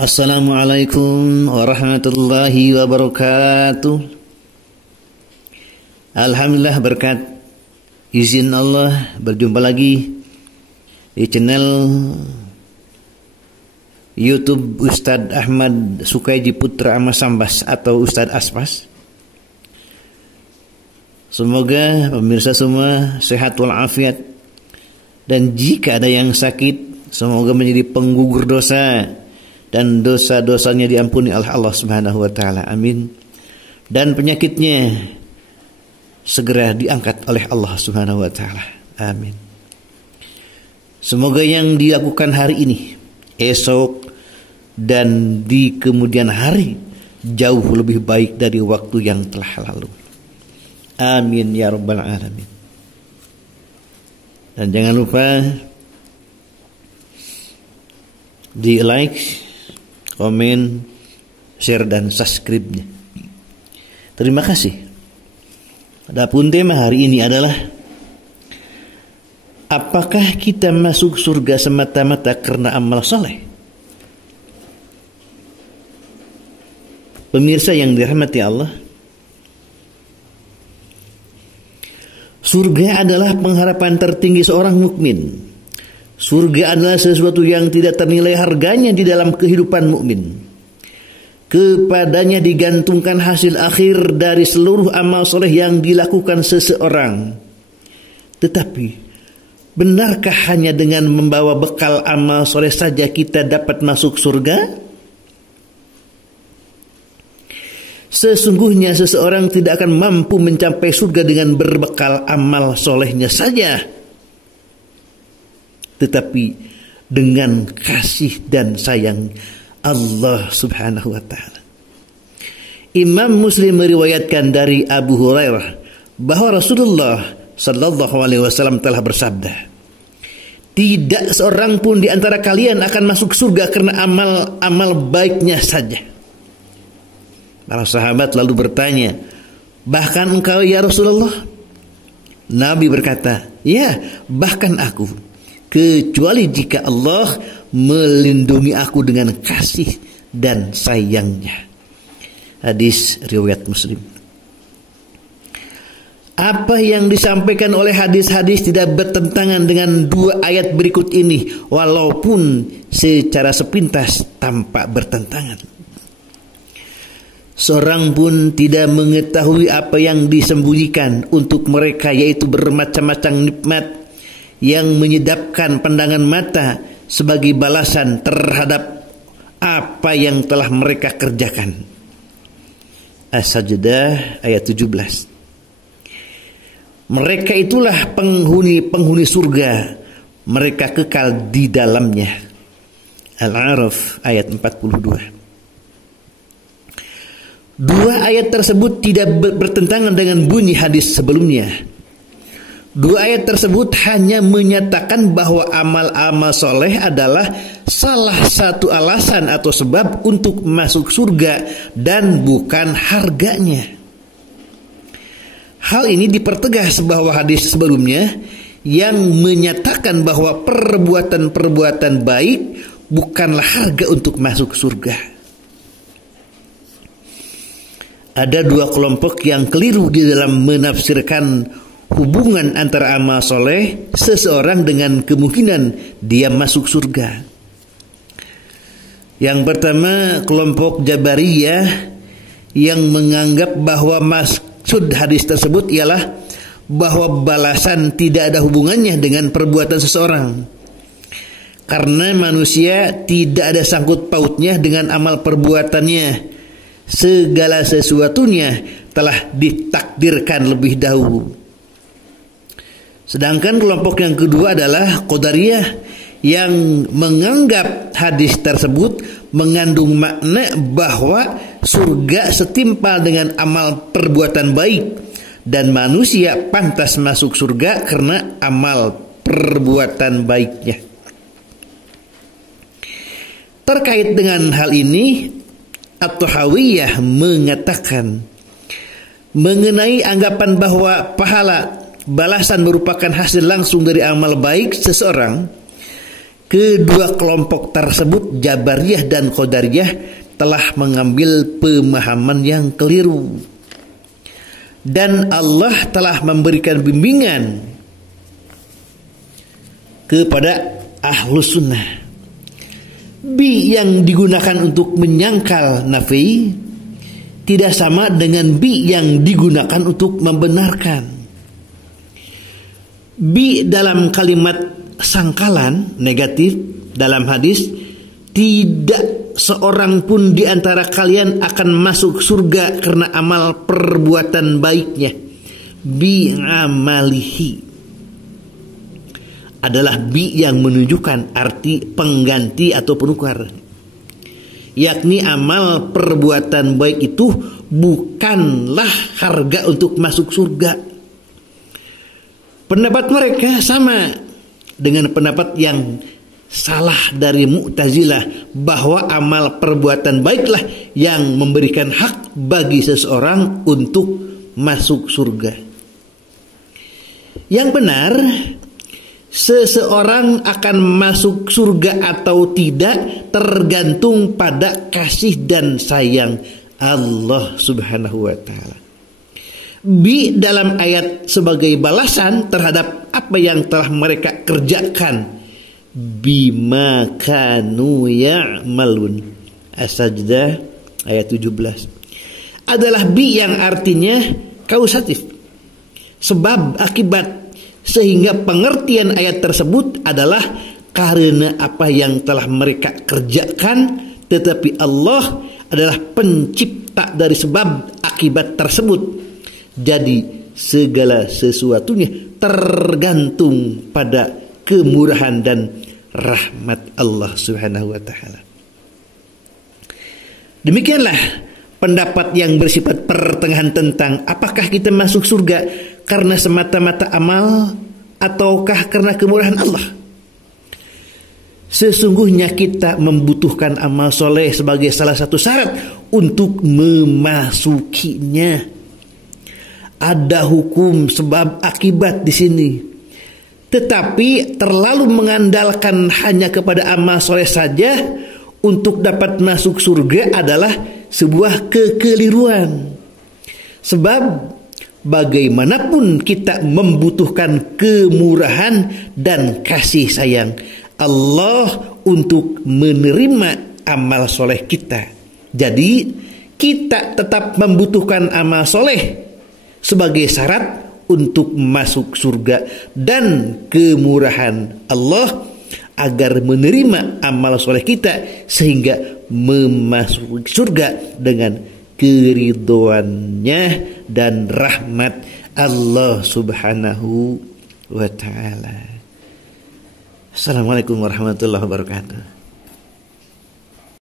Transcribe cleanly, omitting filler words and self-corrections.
Assalamualaikum warahmatullahi wabarakatuh. Alhamdulillah, berkat izin Allah berjumpa lagi di channel YouTube Ustadz Ahmad Sukaiji Putra Amasambas atau Ustadz Aspas. Semoga pemirsa semua sehat walafiat, dan jika ada yang sakit semoga menjadi penggugur dosa dan dosa-dosanya diampuni oleh Allah Subhanahu wa taala. Amin. Dan penyakitnya segera diangkat oleh Allah Subhanahu wa taala. Amin. Semoga yang dilakukan hari ini, esok, dan di kemudian hari jauh lebih baik dari waktu yang telah lalu. Amin ya rabbal alamin. Dan jangan lupa di like, komen, share, dan subscribe-nya. Terima kasih. Adapun tema hari ini adalah, apakah kita masuk surga semata-mata karena amal soleh? Pemirsa yang dirahmati Allah, surga adalah pengharapan tertinggi seorang mukmin. Surga adalah sesuatu yang tidak ternilai harganya di dalam kehidupan mukmin. Kepadanya digantungkan hasil akhir dari seluruh amal soleh yang dilakukan seseorang. Tetapi, benarkah hanya dengan membawa bekal amal soleh saja kita dapat masuk surga? Sesungguhnya seseorang tidak akan mampu mencapai surga dengan berbekal amal solehnya saja, tetapi dengan kasih dan sayang Allah Subhanahu wa taala. Imam Muslim meriwayatkan dari Abu Hurairah bahwa Rasulullah sallallahu alaihi wasallam telah bersabda, tidak seorang pun di antara kalian akan masuk surga karena amal baiknya saja. Para sahabat lalu bertanya, bahkan engkau ya Rasulullah? Nabi berkata, ya, bahkan aku, kecuali jika Allah melindungi aku dengan kasih dan sayangnya. Hadis riwayat Muslim. Apa yang disampaikan oleh hadis-hadis tidak bertentangan dengan dua ayat berikut ini, walaupun secara sepintas tampak bertentangan. Seorang pun tidak mengetahui apa yang disembunyikan untuk mereka, yaitu bermacam-macam nikmat yang menyedapkan pandangan mata sebagai balasan terhadap apa yang telah mereka kerjakan. As-Sajdah ayat 17. Mereka itulah penghuni surga, mereka kekal di dalamnya. Al-A'raf ayat 42. Dua ayat tersebut tidak bertentangan dengan bunyi hadis sebelumnya. Dua ayat tersebut hanya menyatakan bahwa amal-amal soleh adalah salah satu alasan atau sebab untuk masuk surga dan bukan harganya. Hal ini dipertegas bahwa hadis sebelumnya yang menyatakan bahwa perbuatan-perbuatan baik bukanlah harga untuk masuk surga. Ada dua kelompok yang keliru di dalam menafsirkan hubungan antara amal soleh seseorang dengan kemungkinan dia masuk surga. Yang pertama, kelompok Jabariyah yang menganggap bahwa maksud hadis tersebut ialah bahwa balasan tidak ada hubungannya dengan perbuatan seseorang, karena manusia tidak ada sangkut pautnya dengan amal perbuatannya. Segala sesuatunya telah ditakdirkan lebih dahulu. Sedangkan kelompok yang kedua adalah Qadariyah yang menganggap hadis tersebut mengandung makna bahwa surga setimpal dengan amal perbuatan baik dan manusia pantas masuk surga karena amal perbuatan baiknya. Terkait dengan hal ini, At-Tahawiyah mengatakan mengenai anggapan bahwa pahala balasan merupakan hasil langsung dari amal baik seseorang, Kedua kelompok tersebut, Jabariyah dan Qadariyah, telah mengambil pemahaman yang keliru. Dan Allah telah memberikan bimbingan kepada Ahlus Sunnah. Bi yang digunakan untuk menyangkal nafi tidak sama dengan bi yang digunakan untuk membenarkan. Bi dalam kalimat sangkalan negatif dalam hadis, tidak seorang pun di antara kalian akan masuk surga karena amal perbuatan baiknya. Bi amalihi adalah bi yang menunjukkan arti pengganti atau penukar, yakni amal perbuatan baik itu bukanlah harga untuk masuk surga. Pendapat mereka sama dengan pendapat yang salah dari Mu'tazilah, bahwa amal perbuatan baiklah yang memberikan hak bagi seseorang untuk masuk surga. Yang benar, seseorang akan masuk surga atau tidak tergantung pada kasih dan sayang Allah Subhanahu wa ta'ala. Bi dalam ayat sebagai balasan terhadap apa yang telah mereka kerjakan. Bima kanu ya'malun. As-Sajdah ayat 17. Adalah bi yang artinya kausatif, sebab akibat, sehingga pengertian ayat tersebut adalah karena apa yang telah mereka kerjakan, tetapi Allah adalah pencipta dari sebab akibat tersebut. Jadi segala sesuatunya tergantung pada kemurahan dan rahmat Allah Subhanahu wa ta'ala. Demikianlah pendapat yang bersifat pertengahan tentang apakah kita masuk surga karena semata-mata amal ataukah karena kemurahan Allah. Sesungguhnya kita membutuhkan amal soleh sebagai salah satu syarat untuk memasukinya. Ada hukum sebab akibat di sini. Tetapi terlalu mengandalkan hanya kepada amal soleh saja untuk dapat masuk surga adalah sebuah kekeliruan. Sebab bagaimanapun kita membutuhkan kemurahan dan kasih sayang Allah untuk menerima amal soleh kita. Jadi kita tetap membutuhkan amal soleh sebagai syarat untuk masuk surga dan kemurahan Allah agar menerima amal soleh kita sehingga memasuki surga dengan keridhoannya dan rahmat Allah Subhanahu wa ta'ala. Assalamualaikum warahmatullahi wabarakatuh.